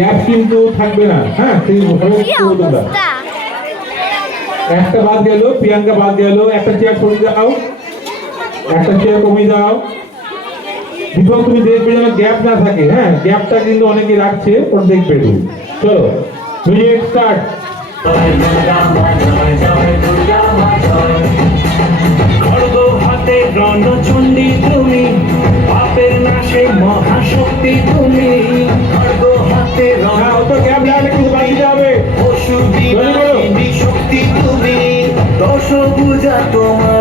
Gap কিন্তু থাকবে না। হ্যাঁ, একটা বাদ গেল, প্রিয়াঙ্কা বাদ গেল। একটা চেয়ার সরিয়ে দাও, একটা চেয়ার কমিয়ে দাও। দীপক তুমি দেখবে যেন গ্যাপ না থাকে। হ্যাঁ, গ্যাপটা কিন্তু অনেকে রাখছে, ওটা দেখবে তুমি। চলো মিউজিক স্টার্ট। খড়গ হাতে রণচণ্ডী তুমি, পাপের নাশে মহাশক্তি তুমি। খড়গ হাতে গ্যাপ লাগলে কিন্তু বাঁচিতে হবে। অসুর বিনাশিনী শক্তি তুমি। দশভুজা তোমার